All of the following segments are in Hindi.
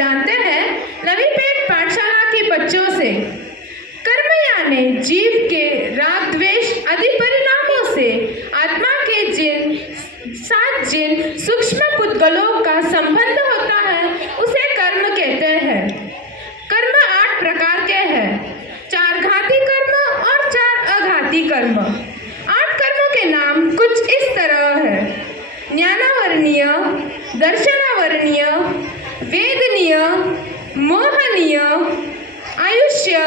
जानते हैं लवीपेट पाठशाला के बच्चों से। कर्म यानी जीव के राग द्वेष आदि परिणामों से आत्मा के जिन सूक्ष्म पुद्गलों का संबंध होता है उसे कर्म कहते हैं। कर्म 8 प्रकार के हैं, 4 घाती कर्म और 4 अघाती कर्म। 8 कर्मों के नाम कुछ इस तरह है: ज्ञानावर्णीय, दर्शनावर्णीय, वेदनीय, मोहनीय, आयुष्य,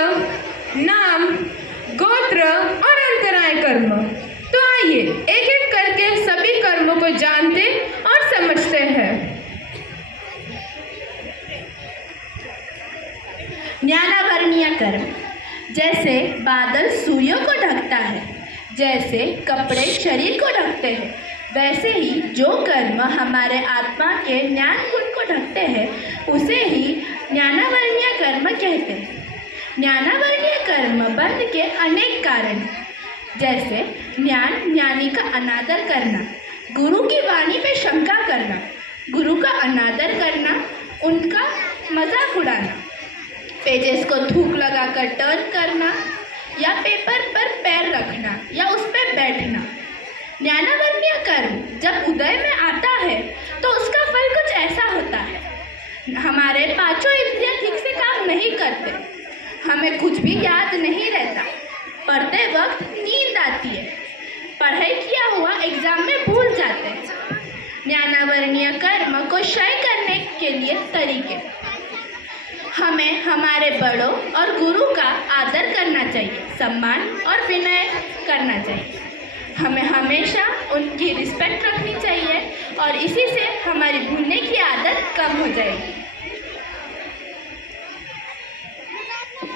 नाम, गोत्र और अंतराय कर्म। तो आइए एक एक करके सभी कर्मों को जानते और समझते हैं। ज्ञानावर्णीय कर्म, जैसे बादल सूर्य को ढकता है, जैसे कपड़े शरीर को ढकते हैं, वैसे ही जो कर्म हमारे आत्मा के ज्ञान गुण को ढकते हैं उसे ही ज्ञानावर्णीय कर्म कहते हैं। ज्ञानावर्णीय कर्म बंध के अनेक कारण, जैसे ज्ञानी का अनादर करना, गुरु की वाणी पे शंका करना, गुरु का अनादर करना, उनका मजाक उड़ाना, पेजेस को थूक लगाकर टर्न करना या पेपर पर पैर रखना या उस पर बैठना। ज्ञानावर्णीय कर्म जब उदय में आता है तो उसका फल कुछ ऐसा होता है: हमारे 5 इंद्रियां ठीक से काम नहीं करते, हमें कुछ भी याद नहीं रहता, पढ़ते वक्त नींद आती है, पढ़ाई किया हुआ एग्जाम में भूल जाते हैं। ज्ञानावर्णीय कर्म को क्षय करने के लिए तरीके: हमें हमारे बड़ों और गुरु का आदर करना चाहिए, सम्मान और विनय करना चाहिए, हमें हमेशा उनकी रिस्पेक्ट रखनी चाहिए और इसी से हमारी भूलने की आदत कम हो जाएगी।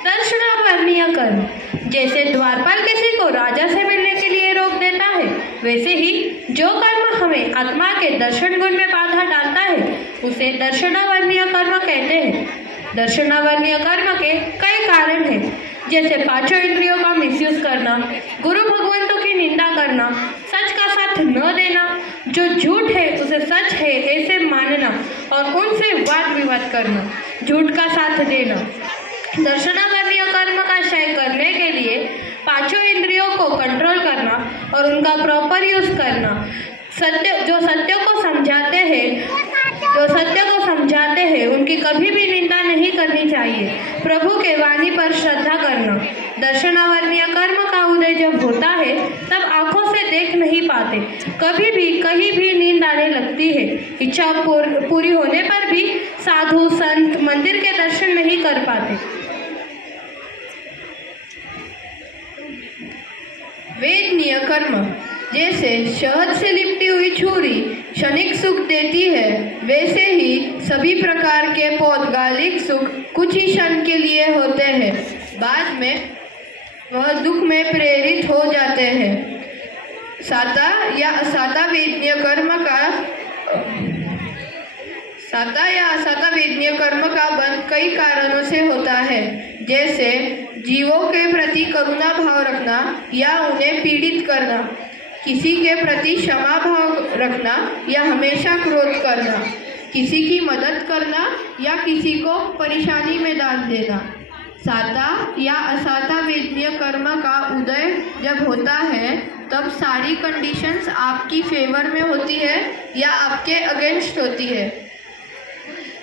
दर्शनावर्णीय कर्म, जैसे द्वारपाल किसी को राजा से मिलने के लिए रोक देता है, वैसे ही जो कर्म हमें आत्मा के दर्शन गुण में बाधा डालता है उसे दर्शनावर्णीय कर्म कहते हैं। दर्शनावर्णीय कर्म के कई कारण हैं, जैसे 5 इंद्रियों का मिसयूज करना, गुरु भगवंतों की निंदा करना, सच का साथ न देना, जो झूठ है उसे सच है ऐसे मानना और उनसे वाद विवाद करना, झूठ का साथ देना। दर्शनावर्णीय कर्म का क्षय करने के लिए 5 इंद्रियों को कंट्रोल करना और उनका प्रॉपर यूज करना, जो सत्य को समझाते हैं उनकी कभी भी निंदा नहीं करनी चाहिए, प्रभु के वाणी पर श्रद्धा करना। दर्शनावर्णीय कर्म का उदय जब होता है तब आंखों से देख नहीं पाते, कभी भी कहीं भी नींद आने लगती है, इच्छा पूरी होने पर भी साधु संत मंदिर के दर्शन नहीं कर पाते। वेदनीय कर्म, जैसे शहद से लिपटी हुई छुरी क्षणिक सुख देती है, वैसे ही सभी प्रकार के पौद्गलिक सुख कुछ ही क्षण के लिए होते हैं, बाद में वह दुख में प्रेरित हो जाते हैं। साता या असाता वेदनीय कर्म का बंध कई कारणों से होता है, जैसे जीवों के प्रति करुणा भाव रखना या उन्हें पीड़ित करना, किसी के प्रति क्षमा भाव रखना या हमेशा क्रोध करना, किसी की मदद करना या किसी को परेशानी में डाल देना। साता या असाता वेदनीय कर्म का उदय जब होता है तब सारी कंडीशंस आपकी फेवर में होती है या आपके अगेंस्ट होती है।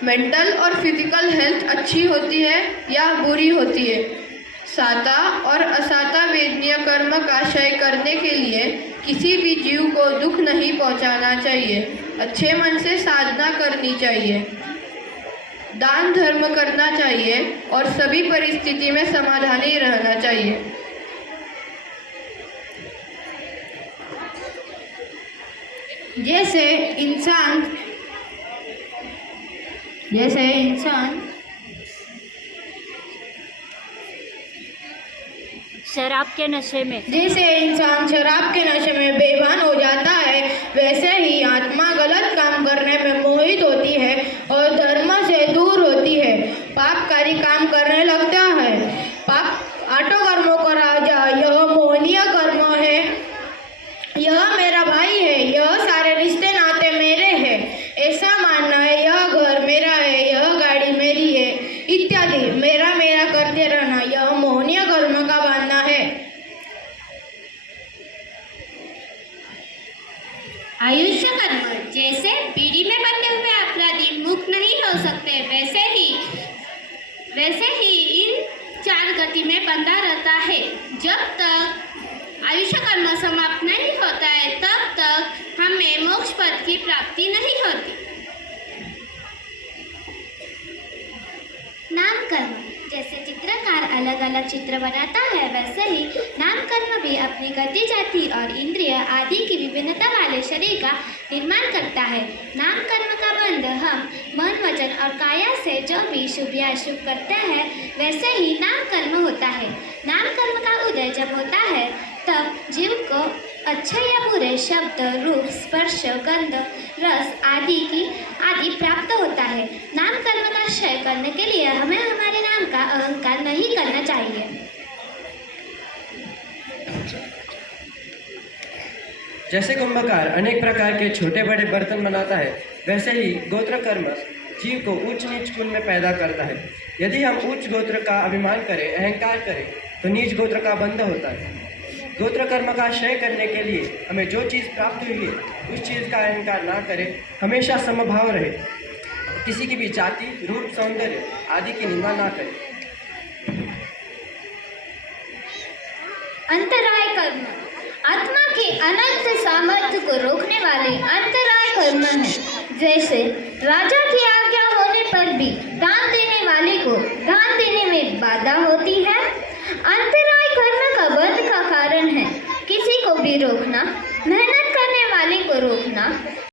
मेंटल और फिजिकल हेल्थ अच्छी होती है या बुरी होती है। साता और असाता वेदनीय कर्म का क्षय करने के लिए किसी भी जीव को दुख नहीं पहुंचाना चाहिए, अच्छे मन से साधना करनी चाहिए, दान धर्म करना चाहिए और सभी परिस्थिति में समाधानी रहना चाहिए। जैसे इंसान शराब के नशे में बेभान हो जाता है, वैसे ही आत्मा गलत काम करने में मोहित होती है और धर्म से दूर होती है, पापकारी काम करने लगता है। पाप 8 कर्मों का राजा यह मोहनीय कर्म है, यह मेरा भाई है, यह सारे रिश्ते नाते मेरे हैं, ऐसा मानना है, यह घर मेरा है, यह गाड़ी मेरी खाली मेरा मेरा करते रहना यह मोहनीय कर्म का बांधना है। आयुष्य कर्म जैसे पीढ़ी में बंधे हुए अपराधी मुक्त नहीं हो सकते, वैसे ही इन चार गति में बंधा रहता है। जब तक आयुष्य कर्म समाप्त नहीं होता है तब तक हमें मोक्ष पद की प्राप्ति नहीं होती। नाम कर्म जैसे चित्रकार अलग अलग चित्र बनाता है, वैसे ही नाम कर्म भी अपनी गति जाति और इंद्रिय आदि की विभिन्नता वाले शरीर का निर्माण करता है। नाम कर्म का बंध हम मन वचन और काया से जो भी शुभ या अशुभ करते हैं वैसे ही नाम कर्म होता है। नाम कर्म का उदय जब होता है तब जीव को अच्छे या बुरे शब्द रूप स्पर्श गंध रस आदि प्राप्त होता है। नाम कर्म का क्षय करने के लिए हमें हमारे नाम का अहंकार नहीं करना चाहिए। जैसे कुंभकार अनेक प्रकार के छोटे बड़े बर्तन बनाता है, वैसे ही गोत्र कर्म जीव को ऊंच नीच कुल में पैदा करता है। यदि हम उच्च गोत्र का अभिमान करें, अहंकार करें, तो नीच गोत्र का बंध होता है। गोत्र कर्म का क्षय करने के लिए हमें जो चीज़ प्राप्त हुई है उस चीज़ का अहंकार ना करें, हमेशा समभाव रहे, किसी की भी जाति रूप सौंदर्य आदि की निंदा ना करें। अंतराय कर्म आत्मा के अनंत सामर्थ्य को रोकने वाले अंतराय कर्म है। जैसे राजा की आज्ञा होने पर भी दान देने वाले को दान देने में बाधा होती है। अंतराय कर्म का बंध का कारण है किसी को भी रोकना, मेहनत करने वाले को रोकना,